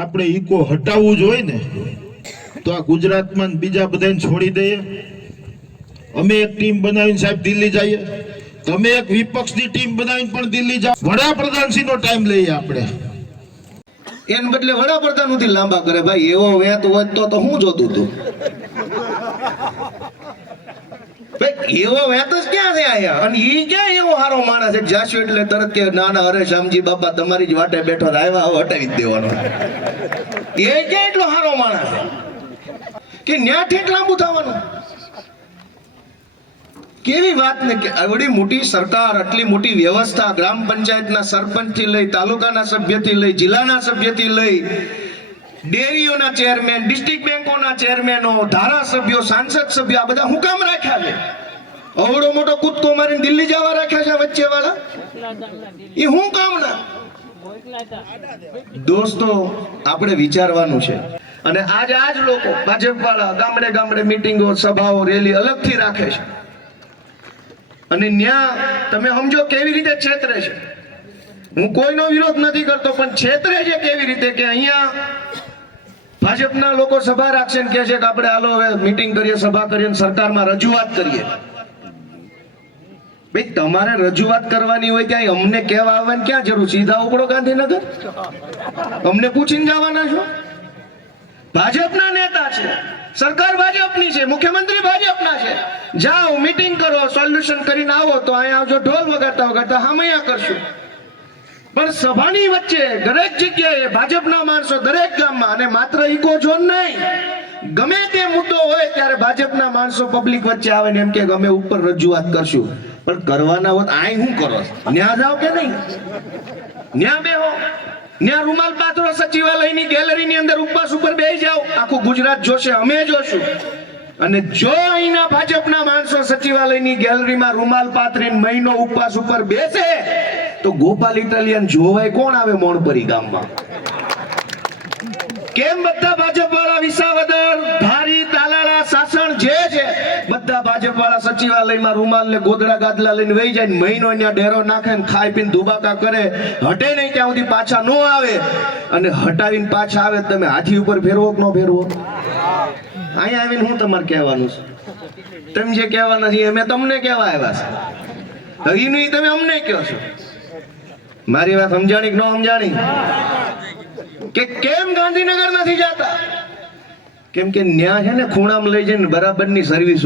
આપણે ઈકો હટાવવું જોઈએ ને તો આ ગુજરાતમાં બીજા બધાને છોડી દઈએ। અમે એક ટીમ બનાવીને સાહેબ દિલ્હી જઈએ, તમે એક વિપક્ષની ટીમ બનાવીને પણ દિલ્હી જાઓ, વડાપ્રધાનશ્રીનો ટાઈમ લઈએ આપણે। એને બદલે વડાપ્રધાન સુધી લાંબા કરે ભાઈ, એવો વેત વધતો તો હું જોતું તું ભાઈ, એવો વેત જ ક્યાં છે આયા? અને ઈ ક્યાં એવો હારો માણસ છે જાશું એટલે તરત કે ના ના અરે શામજી બાપા તમારી જ વાટે બેઠો આવ્યા હવે હટાવી જ દેવાનો। એ ક્યાં એટલો હારો માણસ છે કે ન્યા ઠેઠ લાંબુ થવાનું? કેવી વાત ને કે આવડી મોટી સરકાર, આટલી મોટી વ્યવસ્થા, ગ્રામ પંચાયતના સરપંચ થી લઈ, તાલુકાના સભ્યથી લઈ, જિલ્લાના સભ્યથી લઈ, ડેરીઓના ચેરમેન, ડિસ્ટ્રિક્ટ બેંકોના ચેરમેનો, ધારાસભ્યો, સાંસદ સભ્યો, આ બધા હું કામ રાખ્યા છે? અવડો મોટો કૂદકો મારીને દિલ્હી જવા રાખ્યા છે વચ્ચે વાળા, એ હું કામ ના? દોસ્તો આપણે વિચારવાનું છે। અને આજે આજ લોકો ભાજપ વાળા ગામડે ગામડે મીટિંગો, સભાઓ, રેલી અલગથી રાખે છે અને ન્યા તમે સમજો કેવી રીતે છેતરે છે। હું કોઈનો વિરોધ નથી કરતો, પણ છેતરે છે કેવી રીતે કે અહીંયા ભાજપના લોકો સભા રાખશે ને કહે છે કે આપણે હાલો હવે મીટિંગ કરીએ, સભા કરીએ, સરકારમાં રજૂઆત કરીએ। ભાઈ તમારે રજૂઆત કરવાની હોય ત્યાં અમને કહેવા આવવાની ક્યાં જરૂર? સીધા ઉપડો ગાંધીનગર, અમને પૂછીને જવાના છો? ભાજપના નેતા છે, સરકાર ભાજપની છે, મુખ્યમંત્રી ભાજપના છે, જાઓ મીટિંગ કરો, સોલ્યુશન કરીને આવો તો અહીંયા આવજો ઢોલ વગાડતા વગાડતા હામૈયા કરશું। પણ સભાની વચ્ચે દરેક જગ્યાએ ભાજપના માણસો દરેક ગામમાં, અને માત્ર ઇકો ઝોન નહીં, ગમે તે મુદ્દો હોય ત્યારે ભાજપના માણસો પબ્લિક વચ્ચે આવે ને એમ કે અમે ઉપર રજૂઆત કરશું। પણ કરવાના હોત આય શું કરો? ન્યા જાઓ કે નહીં? ન્યા બેહો, ન્યા રૂમાલ પાથરો, સચિવાલયની ગેલેરીની અંદર ઉપવાસ ઉપર બેસી જાઓ, આખું ગુજરાત જોશે, અમે જોશું। અને જો અહીંના ભાજપના માણસો સચિવાલયની ગેલેરીમાં રૂમાલ પાથરીને મહિનો ઉપવાસ ઉપર બેસે તો ગોપાલ ઇટાલિયન જોવાય કોણ આવે મોણપરી ગામમાં? કેમ બધા ભાજપ વાળા વિસાવદર, ધારી, તાલાળા, સાસણ જે છે બધા ભાજપ વાળા સચિવાલયમાં રૂમાલ ને ગોદડા ગાદલા લઈને વહી જાય, મહિનો ત્યાં ડેરો નાખે ને ખાઈ પીને ધુબાકા કરે, હટે નહીં ત્યાં સુધી પાછા નો આવે, અને હટાવીને પાછા આવે તમે હાથી ઉપર ફેરવો કે નો ફેરવો? અહીંયા આવીને હું તમારે કહેવાનું છે? તમે જે કહેવાના છે અમે તમને કહેવા આવ્યા છે, હવે એનું તમે અમને કહો છો। મારી વાત સમજાણી કે ન સમજાણી? કે કેમ ગાંધીનગર નથી જતા? કેમ કે ન્યા છે ને ખૂણામાં લઈ જઈને બરાબરની સર્વિસ